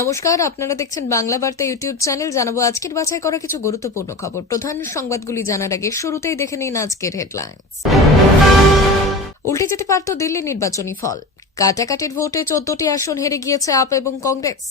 নমস্কার, আপনারা দেখছেন বাংলা বার্তা ইউটিউব চ্যানেল। জানাবো আজকের বাছাই করা কিছু গুরুত্বপূর্ণ খবর। প্রধান সংবাদগুলি জানার আগে শুরুতেই দেখে নিন আজকের হেডলাইন্স। উল্টে যেতে পারত দিল্লি নির্বাচনী ফল। কাটাকাটির ভোটে 14টি আসন হেরে গিয়েছে আপ এবং কংগ্রেস।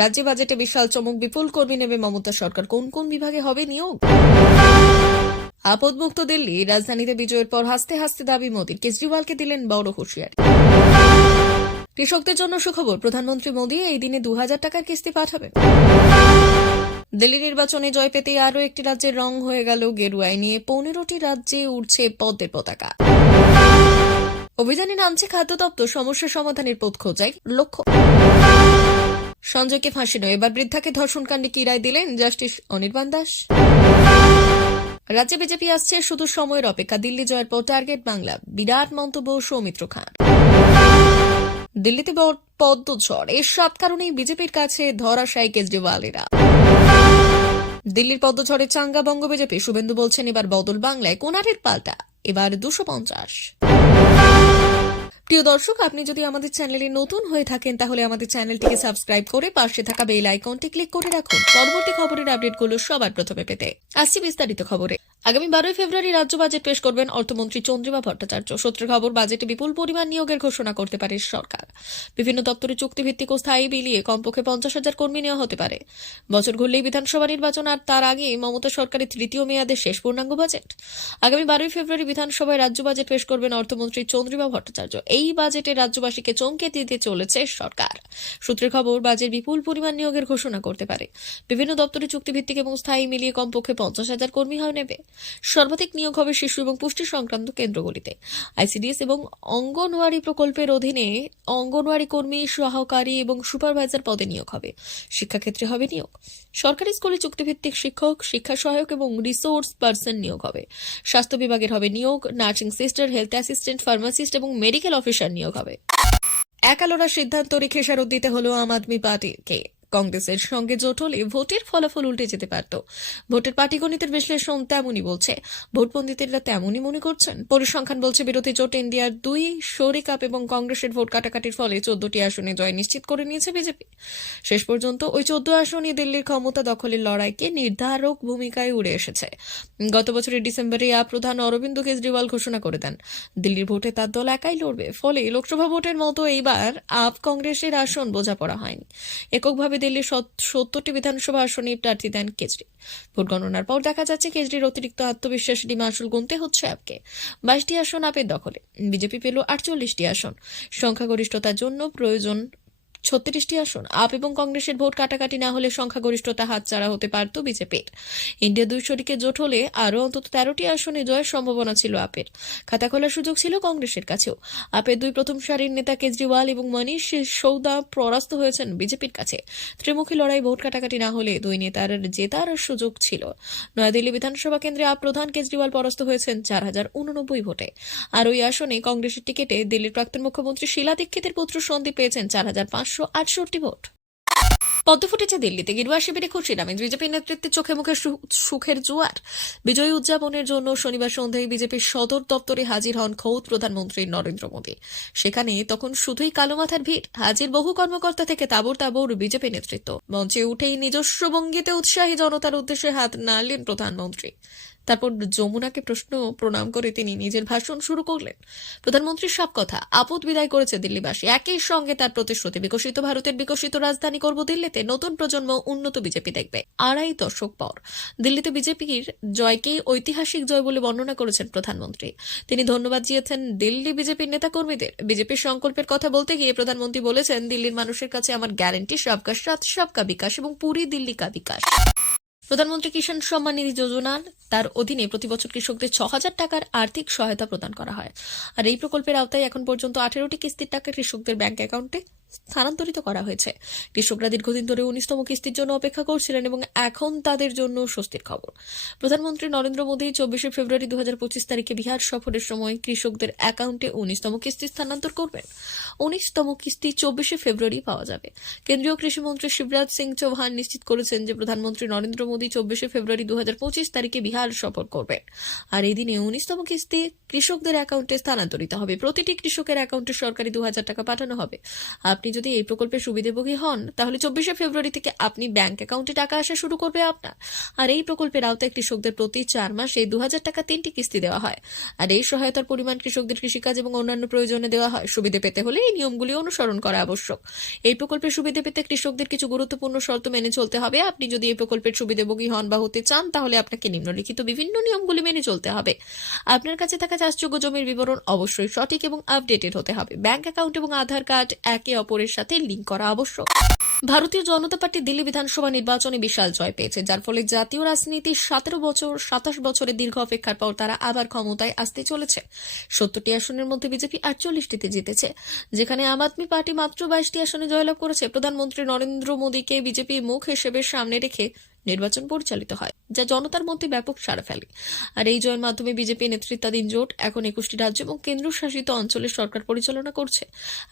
রাজ্যে বাজেটে বিশাল চমক, বিপুল কর্মী নেবে মমতা সরকার। কোন কোন বিভাগে হবে নিয়োগ? আপদমুক্ত দিল্লি, রাজধানীতে বিজয়ের পর হাসতে হাসতে দাবি মোদীর। কেজরিওয়ালকে দিলেন বড় হুঁশিয়ারি। কৃষকদের জন্য সুখবর, প্রধানমন্ত্রী মোদী এই দিনে 2000 টাকার কিস্তি পাঠাবেন। দিল্লি নির্বাচনে জয় পেতে আরও একটি রাজ্যের রং হয়ে গেল গেরুয়ায়। নিয়ে 15টি রাজ্যে উড়ছে পদ্মের পতাকা। অভিযানে নামছে খাদ্য দপ্তর, সমস্যা সমাধানের পথ খোঁজায় লক্ষ্য। সঞ্জয়কে ফাঁসি নয়, এবার বৃদ্ধাকে ধর্ষণকাণ্ডে কি রায় দিলেন জাস্টিস অনির্বাণ দাস। রাজ্যে বিজেপি আসছে শুধু সময়ের অপেক্ষা। দিল্লি জয়ের পর টার্গেট বাংলা, বিরাট মন্তব্য সৌমিত্র খান। দিল্লিতে পদ্মঝড়, এর সব কারণেই বিজেপির কাছে ধরাশায়ী কেজরিওয়ালেরা। দিল্লির পদ্মঝড়ে চাঙ্গা বঙ্গ বিজেপি। শুভেন্দু বলছেন এবার বদল বাংলায়, কোনারের পাল্টা এবার 250। প্রিয় দর্শক, আপনি যদি আমাদের চ্যানেলে নতুন হয়ে থাকেন তাহলে আমাদের চ্যানেলটিকে সাবস্ক্রাইব করে পাশে থাকা বেল আইকনটি ক্লিক করে রাখুন পরবর্তী খবরের আপডেটগুলো সবার প্রথমে পেতে। আসছি বিস্তারিত খবরে। আগামী 12 ফেব্রুয়ারি রাজ্য বাজেট পেশ করবেন অর্থমন্ত্রী চন্দ্রিমা ভট্টাচার্য। সূত্রের খবর, বাজেটে বিপুল পরিমাণ নিয়োগের ঘোষণা করতে পারে সরকার। বিভিন্ন দপ্তরে চুক্তিভিত্তিক ও স্থায়ী বিলিয়ে কমপক্ষে 50,000 কর্মী নেওয়া হতে পারে। বছর ঘুরলেই বিধানসভা নির্বাচন, আর তার আগে মমতা সরকারের তৃতীয় মেয়াদের শেষ পূর্ণাঙ্গ বাজেট। আগামী 12 ফেব্রুয়ারি বিধানসভায় রাজ্য বাজেট পেশ করবেন অর্থমন্ত্রী চন্দ্রিমা ভট্টাচার্য। এই বাজেটে রাজ্যবাসীকে চমকে দিতে চলেছে সরকার। সূত্রের খবর, বাজেট বিপুল পরিমাণ নিয়োগের ঘোষণা করতে পারে। বিভিন্ন দপ্তরে চুক্তিভিত্তিক এবং স্থায়ী মিলিয়ে কমপক্ষে 50,000 কর্মী নেবে। সর্বাধিক নিয়োগ হবে শিশু এবং পুষ্টি সংক্রান্ত কেন্দ্রগুলিতে। আইসিডিএস এবং অঙ্গনওয়াড়ি প্রকল্পের অধীনে অঙ্গনওয়াড়ি কর্মী, সহকারী এবং সুপারভাইজার পদে নিয়োগ হবে। শিক্ষাক্ষেত্রে হবে নিয়োগ। সরকারি স্কুলে চুক্তিভিত্তিক শিক্ষক, শিক্ষা সহায়ক এবং রিসোর্স পার্সন নিয়োগ হবে। স্বাস্থ্য বিভাগের হবে নিয়োগ। Nursing sister, health assistant, pharmacist এবং মেডিকেল অফিসার নিয়োগ হবে। একালোরা সিদ্ধান্ত রেখে খেসারত দিতে হলো আম আদমি পার্টিকে। কংগ্রেসের সঙ্গে জোট হলে ভোটের ফলাফল উল্টে যেতে পারত। ভোটের পাটিগণিতের বিশ্লেষণ তেমনই বলছে, ভোট পণ্ডিতেরা তেমনই মনে করছেন। পরিসংখ্যান বলছে বিরোধী জোট ইন্ডিয়ার 2 শরিক আপ এবং কংগ্রেসের ভোট কাটাকাটির ফলে 14টি আসনে জয় নিশ্চিত করে নিয়েছে বিজেপি। শেষ পর্যন্ত ওই 14 আসনে দিল্লির ক্ষমতা দখলের লড়াইকে নির্ধারক ভূমিকায় উড়ে এসেছে। গত বছরের ডিসেম্বরে আপ প্রধান অরবিন্দ কেজরিওয়াল ঘোষণা করে দেন দিল্লির ভোটে তার দল একাই লড়বে। ফলে লোকসভা ভোটের মতো এইবার আপ কংগ্রেসের আসন বোঝাপড়া হয়নি। এককভাবে দিল্লির 70টি বিধানসভা আসনে প্রার্থী দেন কেজরি। ভোট গণনার পর দেখা যাচ্ছে কেজরির অতিরিক্ত আত্মবিশ্বাসী মাসুল গুনতে হচ্ছে আপকে। 22টি আসন আপের দখলে। বিজেপি পেল 48টি আসন। সংখ্যাগরিষ্ঠতার জন্য প্রয়োজন 36টি আসন। আপ এবং কংগ্রেসের ভোট কাটাকাটি না হলে সংখ্যাগরিষ্ঠতা হাতছাড়া হতে পারত বিজেপির। ইন্ডিয়া 2 শরিকে জোট হলে আরও অন্তত 13টি আসনে জয়ের সম্ভাবনা ছিল আপের। খাতা খোলার সুযোগ ছিল কংগ্রেসের কাছেও। আপের 2 প্রথম সারির নেতা কেজরিওয়াল এবং মনীষ সৌদা পরাস্ত হয়েছেন বিজেপির কাছে। ত্রিমুখী লড়াই, ভোট কাটাকাটি না হলে 2 নেতার জেতার সুযোগ ছিল। নয়াদিল্লি বিধানসভা কেন্দ্রে আপ প্রধান কেজরিওয়াল পরাস্ত হয়েছেন 4089 ভোটে। আর ওই আসনে কংগ্রেসের টিকিটে দিল্লির প্রাক্তন মুখ্যমন্ত্রী শীলা দীক্ষিতের পুত্র সন্দীপ পেয়েছেন 4568 ভোট। পদ্ম ফুটেছে দিল্লিতে। গেরুয়া শিবিরে খুশি নামে বিজেপির নেতৃত্বে চোখে মুখে সুখের জোয়ার। বিজয়ী উদযাপনের জন্য শনিবার সন্ধ্যায় বিজেপির সদর দপ্তরে হাজির হন খোদ প্রধানমন্ত্রী নরেন্দ্র মোদী। সেখানে তখন শুধুই কালো মাথার ভিড়। হাজির বহু কর্মকর্তা থেকে তাবর তাবর বিজেপি নেতৃত্ব। মঞ্চে উঠেই নিজস্ব ভঙ্গিতে উৎসাহী জনতার উদ্দেশ্যে হাত নাড়লেন প্রধানমন্ত্রী। তারপর যমুনাকে প্রণাম করে তিনি নিজের ভাষণ শুরু করলেন। প্রধানমন্ত্রীর সব কথা আপদ বিদায় করেছে দিল্লিবাসী। একই সঙ্গে তার প্রতিশ্রুতি, বিকশিত ভারতের বিকশিত রাজধানী করব দিল্লিতে। নতুন প্রজন্ম উন্নত বিজেপি দেখবে। 2.5 দশক পর দিল্লিতে বিজেপির জয়কেই ঐতিহাসিক জয় বলে বর্ণনা করেছেন প্রধানমন্ত্রী। তিনি ধন্যবাদ দিয়েছেন দিল্লি বিজেপির নেতাকর্মীদের। বিজেপির সংকল্পের কথা বলতে গিয়ে প্রধানমন্ত্রী বলেছেন, দিল্লির মানুষের কাছে আমার গ্যারান্টি সবকা সাথ, সবকা বিকাশ এবং পুরি দিল্লি কা বিকাশ। প্রধানমন্ত্রী কিষাণ সম্মান নিধি যোজনার তার অধীনে প্রতি বছর কৃষকদের 6,000 টাকার আর্থিক সহায়তা প্রদান করা হয়। আর এই প্রকল্পের আওতায় এখন পর্যন্ত 18টি কিস্তির টাকা কৃষকদের ব্যাংক অ্যাকাউন্টে স্থানান্তরিত করা হয়েছে। কৃষকরা দীর্ঘদিন ধরে 19তম কিস্তির জন্য অপেক্ষা করছিলেন এবং এখন তাদের জন্য স্বস্তির খবর। প্রধানমন্ত্রী নরেন্দ্র মোদী 24 ফেব্রুয়ারি 2025 তারিখে বিহার সফরের সময় কৃষকদের অ্যাকাউন্টে 19তম কিস্তি স্থানান্তর করবেন। 19তম কিস্তি 24 ফেব্রুয়ারি পাওয়া যাবে। কেন্দ্রীয় কৃষিমন্ত্রী শিবরাজ সিং চৌহান নিশ্চিত করেছেন যে প্রধানমন্ত্রী নরেন্দ্র মোদী 24 ফেব্রুয়ারি 2025 তারিখে বিহার সফর করবেন। আর এই দিনে 19তম কিস্তি কৃষকদের অ্যাকাউন্টে স্থানান্তরিত হবে। প্রতিটি কৃষকের অ্যাকাউন্টে সরকারি 2,000 টাকা পাঠানো হবে। আপনি যদি এই প্রকল্পের সুবিধাভোগী হন তাহলে 24শে ফেব্রুয়ারি থেকে আপনি ব্যাংক অ্যাকাউন্টে টাকা আসা শুরু করবে আপনার। আর এই প্রকল্পের আওতায় কৃষকদের প্রতি 4 মাসে 2000 টাকা 3টি কিস্তি দেওয়া হয়। আর এই সহায়তার পরিমাণ কৃষকদের কৃষিকাজ এবং অন্যান্য প্রয়োজনে দেওয়া হয়। সুবিধা পেতে হলে এই নিয়মগুলি অনুসরণ করা আবশ্যক। এই প্রকল্পের সুবিধা পেতে কৃষকদের কিছু গুরুত্বপূর্ণ শর্ত মেনে চলতে হবে। আপনি যদি এই প্রকল্পের সুবিধাভোগী হন বা হতে চান তাহলে আপনাকে নিম্নলিখিত বিভিন্ন নিয়মগুলি মেনে চলতে হবে। আপনার কাছে থাকা চাষযোগ্য জমির বিবরণ অবশ্যই সঠিক এবং আপডেটেড হতে হবে। ব্যাংক অ্যাকাউন্ট এবং আধার কার্ড একে অপরের সাথে লিংক করা আবশ্যক। ভারতীয় জনতা পার্টি দিল্লি বিধানসভা নির্বাচনে বিশাল জয় পেয়েছে, যার ফলে জাতীয় রাজনীতির 27 বছরের দীর্ঘ অপেক্ষার পর তারা আবার ক্ষমতায় আসতে চলেছে। 70টি আসনের মধ্যে বিজেপি 48টিতে জিতেছে, যেখানে আম আদমি পার্টি মাত্র 22টি আসনে জয়লাভ করেছে। প্রধানমন্ত্রী নরেন্দ্র মোদীকে বিজেপি মুখ হিসেবে সামনে রেখে নির্বাচন পরিচালিত হয়, যা জনতার মধ্যে ব্যাপক সাড়া ফেলে। আর এই জয়ের মাধ্যমে বিজেপি নেতৃত্বাধীন জোট এখন 21টি রাজ্য এবং কেন্দ্রশাসিত অঞ্চলের সরকার পরিচালনা করছে।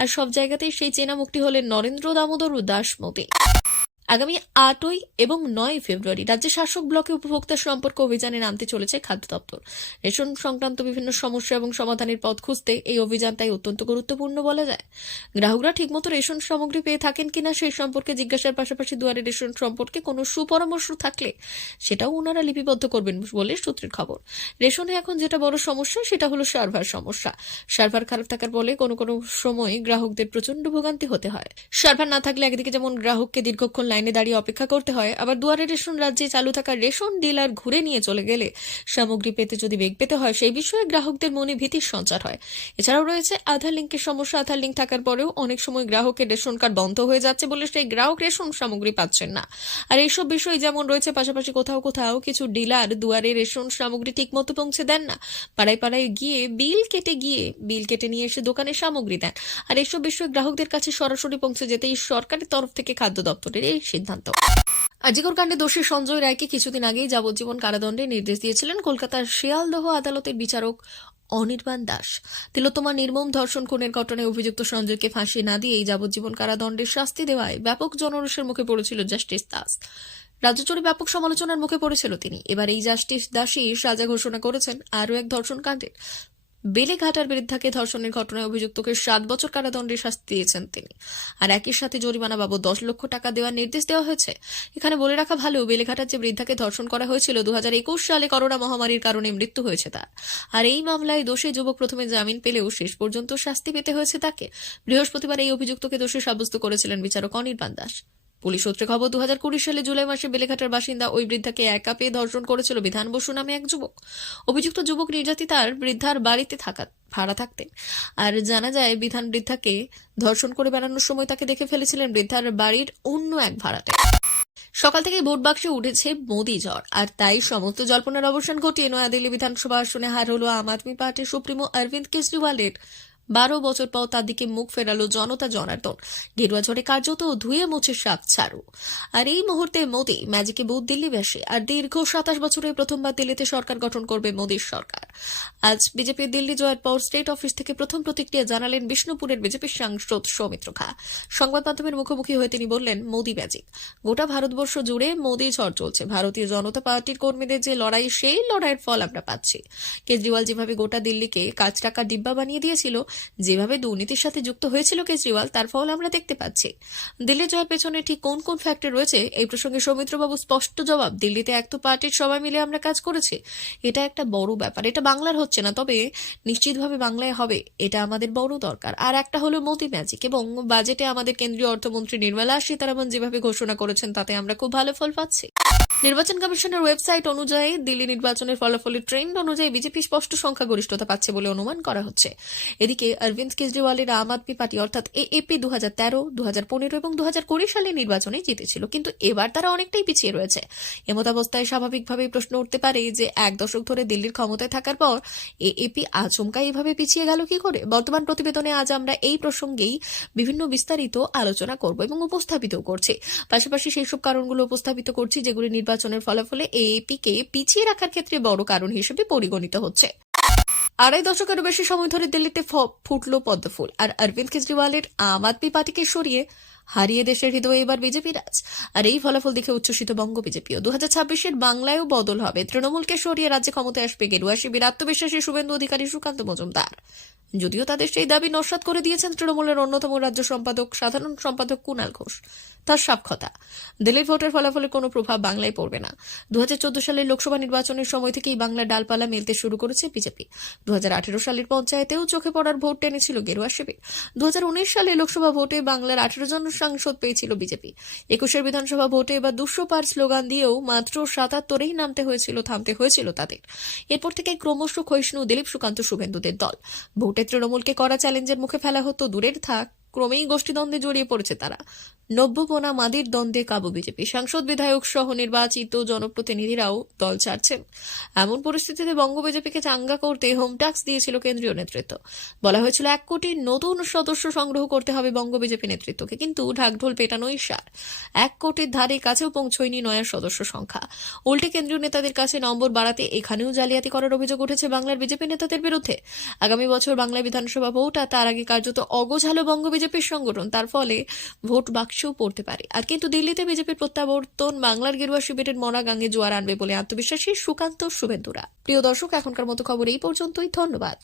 আর সব জায়গাতেই সেই চেনা মুখটি হলেন নরেন্দ্র দামোদর দাস মোদী। আগামী 8 এবং 9 ফেব্রুয়ারি রাজ্যের শাসক ব্লকে উপভোক্তা সম্পর্ক অভিযানে নামতে চলেছে খাদ্য দপ্তর। রেশন সংক্রান্ত বিভিন্ন সমস্যা এবং সমাধানের পথ খুঁজতে এই অভিযান তাই অত্যন্ত গুরুত্বপূর্ণ বলা যায়। গ্রাহকরা ঠিকমতো রেশন সামগ্রী পেয়ে থাকেন কিনা সেই সম্পর্কে জিজ্ঞাসার পাশাপাশি দুয়ারে রেশন সম্পর্কে কোনো সুপরামর্শ থাকলে সেটাও ওনারা লিপিবদ্ধ করবেন বলে সূত্রের খবর। রেশনে এখন যেটা বড় সমস্যা সেটা হলো সার্ভার সমস্যা। সার্ভার খারাপ থাকার ফলে কোনো সময় গ্রাহকদের প্রচন্ড ভোগান্তি হতে হয়। সার্ভার না থাকলে একদিকে যেমন গ্রাহককে দীর্ঘক্ষণ লাইনে দাঁড়িয়ে অপেক্ষা করতে হয়, আবার দুয়ারে রেশন রাজ্যে চালু থাকা রেশন ডিলার ঘুরে নিয়ে চলে গেলে সামগ্রী পেতে যদি বেগ পেতে হয় সেই বিষয়ে গ্রাহকদের মনে ভীতির সঞ্চার হয়। এছাড়াও রয়েছে আধার লিঙ্কের সমস্যা। আধার লিঙ্ক থাকার পরেও অনেক সময় গ্রাহকের রেশন কার্ড বন্ধ হয়ে যাচ্ছে বলে সেই গ্রাহক রেশন সামগ্রী পাচ্ছেন না। আর এইসব বিষয় যেমন রয়েছে, পাশাপাশি কোথাও কোথাও কিছু ডিলার দুয়ারে রেশন সামগ্রী ঠিক মতো পৌঁছে দেন না। পাড়ায় পাড়ায় গিয়ে বিল কেটে নিয়ে এসে দোকানে সামগ্রী দেন। আর এইসব বিষয়ে গ্রাহকদের কাছে সরাসরি পৌঁছে যেতেই সরকারের তরফ থেকে খাদ্য দপ্তরের এই সিদ্ধান্ত। আজিকর কাণ্ডে দোষী সঞ্জয় রায়কে কিছুদিন আগেই যাবজ্জীবন কারাদণ্ডের নির্দেশ দিয়েছিলেন কলকাতার শিয়ালদহ আদালতের বিচারক অনির্বাণ দাস। তিলোত্তমা নির্মম ধর্ষণ খুনের ঘটনায় অভিযুক্ত সঞ্জয়কে ফাঁসি না দিয়ে এই যাবজ্জীবন কারাদণ্ডের শাস্তি দেওয়ায় ব্যাপক জনরোষের মুখে পড়েছিল জাস্টিস দাস। রাজ্য জুড়ে ব্যাপক সমালোচনার মুখে পড়েছিল তিনি। এবার এই জাস্টিস দাসই সাজা ঘোষণা করেছেন আরও এক ধর্ষণ কাণ্ডের। বেলেঘাটার বৃদ্ধাকে ধর্ষণের ঘটনায় অভিযুক্তকে 7 বছর কারাদণ্ডের শাস্তি দিয়েছেন তিনি। আর একই সাথে জরিমানা বাবদ 10 লক্ষ টাকা দেওয়ার নির্দেশ দেওয়া হয়েছে। এখানে বলে রাখা ভালো, বেলেঘাটার যে বৃদ্ধাকে ধর্ষণ করা হয়েছিল 2021 সালে করোনা মহামারীর কারণে মৃত্যু হয়েছে তার। আর এই মামলায় দোষী যুবক প্রথমে জামিন পেলেও শেষ পর্যন্ত শাস্তি পেতে হয়েছে তাকে। বৃহস্পতিবার এই অভিযুক্তকে দোষী সাব্যস্ত করেছিলেন বিচারক অনির্বাণ দাস। পুলিশ সূত্রে খবর, 2020 সালে জুলাই মাসে বেলেঘাটার বাসিন্দা ওই বৃদ্ধাকে একা পেয়ে ধর্ষণ করেছিল বিধান বসু নামে এক যুবক। অভিযুক্ত যুবক নির্যাতিতার বৃদ্ধার বাড়িতে ভাড়া থাকতেন। আর জানা যায় বিধান বৃদ্ধাকে ধর্ষণ করে বেড়ানোর সময় তাকে দেখে ফেলেছিলেন বৃদ্ধার বাড়ির অন্য এক ভাড়াটে। সকাল থেকে ভোট বাক্সে উঠেছে মোদি ঝড়, আর তাই সমস্ত জল্পনার অবসান ঘটিয়ে নয়াদিল্লি বিধানসভা আসনে হার হলো আম আদমি পার্টির সুপ্রিমো অরবিন্দ কেজরিওয়ালের। 12 বছর পর তার দিকে মুখ ফেরালো জনতা জনার্দন। গেরুয়া ঝড়ে কার্যত ধুয়ে মুছে সাত ছাড়ু। আর এই মুহূর্তে মোদি ম্যাজিকে বুথ দিল্লিবাসী। আর দীর্ঘ 27 বছরে প্রথমবার দিল্লিতে সরকার গঠন করবে মোদির সরকার। আজ বিজেপির দিল্লি জয়ের পর স্টেট অফিস থেকে প্রথম প্রতিক্রিয়া জানালেন বিষ্ণুপুরের বিজেপির সাংসদ সৌমিত্র খা। সংবাদ মাধ্যমের মুখোমুখি হয়ে তিনি বললেন, মোদি ম্যাজিক। গোটা ভারতবর্ষ জুড়ে মোদি ঝড় চলছে। ভারতীয় জনতা পার্টির কর্মীদের যে লড়াই, সেই লড়াইয়ের ফল আমরা পাচ্ছি। কেজরিওয়াল যেভাবে গোটা দিল্লিকে কাঁচ টাকার ডিব্বা বানিয়ে দিয়েছিল, যেভাবে দুর্নীতির সাথে যুক্ত হয়েছিল কেজরিওয়াল, তার ফল আমরা দেখতে পাচ্ছি। দিল্লি জয়ের পেছনে ঠিক কোন কোন ফ্যাক্টর রয়েছে এই প্রসঙ্গে সৌমিত্রবাবু স্পষ্ট জবাব, দিল্লিতে এক তো পার্টির সবাই মিলে আমরা কাজ করেছি। এটা একটা বড় ব্যাপার। এটা বাংলার হচ্ছে না, তবে নিশ্চিতভাবে বাংলায় হবে। এটা আমাদের বড় দরকার। আর একটা হলো মোদি ম্যাজিক, এবং বাজেটে আমাদের কেন্দ্রীয় অর্থমন্ত্রী নির্মলা সীতারামন যেভাবে ঘোষণা করেছেন তাতে আমরা খুব ভালো ফল পাচ্ছি। নির্বাচন কমিশনের ওয়েবসাইট অনুযায়ী দিল্লি নির্বাচনের ফলাফলের ট্রেন্ড অনুযায়ী বিজেপি স্পষ্ট সংখ্যাগরিষ্ঠতা পাচ্ছে বলে অনুমান করা হচ্ছে। এদিকে অরবিন্দ কেজরিওয়ালের আম আদমি পার্টি অর্থাৎ এএপি 2013, 2015 এবং 2020 সালে নির্বাচনে জিতেছিল, কিন্তু এবার তারা অনেকটাই পিছিয়ে রয়েছে। এমতাবস্থায় স্বাভাবিকভাবেই প্রশ্ন উঠতে পারে যে 1 দশক ধরে দিল্লির ক্ষমতায় থাকার পর এএপি আচমকা এইভাবে পিছিয়ে গেল কি করে। বর্তমান প্রতিবেদনে আজ আমরা এই প্রসঙ্গেই বিভিন্ন বিস্তারিত আলোচনা করব এবং উপস্থাপিতও করছি। পাশাপাশি সেই সব কারণগুলো উপস্থাপিত করছি যেগুলি নির্বাচনের ফলাফলে এএপি কে পিছিয়ে রাখার ক্ষেত্রে বড় কারণ হিসেবে পরিগণিত হচ্ছে। 2.5 দশকেরও বেশি সময় ধরে দিল্লিতে ফুটলো পদ্মফুল, আর অরবিন্দ কেজরিওয়ালের আম আদমি পার্টিকে সরিয়ে হারিয়ে দেশের হৃদয়ে এবার বিজেপি রাজ। আর এই ফলাফল দেখে উচ্ছ্বসিত বঙ্গ বিজেপিও। 2026-এর বাংলায়ও বদল হবে, তৃণমূলকে সরিয়ে রাজ্যে ক্ষমতায় আসবে গেরুয়া শিবির, আত্মবিশ্বাসী শুভেন্দু অধিকারী, সুকান্ত মজুমদার। যদিও তাদের সেই দাবি নস্যাৎ করে দিয়েছেন তৃণমূলের অন্যতম রাজ্য সম্পাদক সাধারণ সম্পাদক কুণাল ঘোষ। তার সাক্ষতা, দিল্লির ভোটের ফলাফলের কোনো প্রভাব বাংলায় পড়বে না। 2014 সালের লোকসভা নির্বাচনের সময় থেকেই বাংলার ডালপালা মেলতে শুরু করেছে বিজেপি। 2018 সালের পঞ্চায়েতেও চোখে পড়ার ভোট টেনেছিল গেরুয়া শিবির। 2019 সালে লোকসভা ভোটে বাংলার 18 জন সাংসদ পেয়েছিল বিজেপি। 21-এর বিধানসভা ভোটে এবার 200 পার স্লোগান দিয়েও মাত্র 77-এই থামতে হয়েছিল তাদের। এরপর থেকে ক্রমশ ক্ষয়িষ্ণু দিলীপ, সুকান্ত, শুভেন্দুদের দল। ভোটে তৃণমূলকে কড়া চ্যালেঞ্জের মুখে ফেলা হতো দূরের থাক, ক্রমেই গোষ্ঠীদ্বন্দ্বে জড়িয়ে পড়েছে তারা। নব্যপনা মাদির দ্বন্দ্বে কাবু বিজেপি। সাংসদ, বিধায়ক সহ নির্বাচিত জনপ্রতিনিধিরাও দল ছাড়ছেন। এমন পরিস্থিতিতে বঙ্গ বিজেপিকে চাঙ্গা করতে হোম ট্যাক্স দিয়েছিল কেন্দ্রীয় নেতৃত্ব। বলা হয়েছিল 1 কোটি নতুন সদস্য সংগ্রহ করতে হবে বঙ্গ বিজেপি নেতৃত্বকে, কিন্তু ঢাকঢোল পেটানোই সার। 1 কোটির ধারে কাছেও পৌঁছয়নি নয়া সদস্য সংখ্যা। উল্টে কেন্দ্রীয় নেতাদের কাছে নম্বর বাড়াতে এখানেও জালিয়াতি করার অভিযোগ উঠেছে বাংলার বিজেপি নেতাদের বিরুদ্ধে। আগামী বছর বাংলায় বিধানসভা ভোট, আর তার আগে কার্যত অগোছালো বঙ্গ বিজেপির সংগঠন। তার ফলে ভোট বাক্সেও পড়তে পারে। আর কিন্তু দিল্লিতে বিজেপির প্রত্যাবর্তন বাংলার গেরুয়া শিবিরের মরা গাঙে জোয়ার আনবে বলে আত্মবিশ্বাসী সুকান্ত, শুভেন্দুরা। প্রিয় দর্শক, এখনকার মতো খবর এই পর্যন্তই। ধন্যবাদ।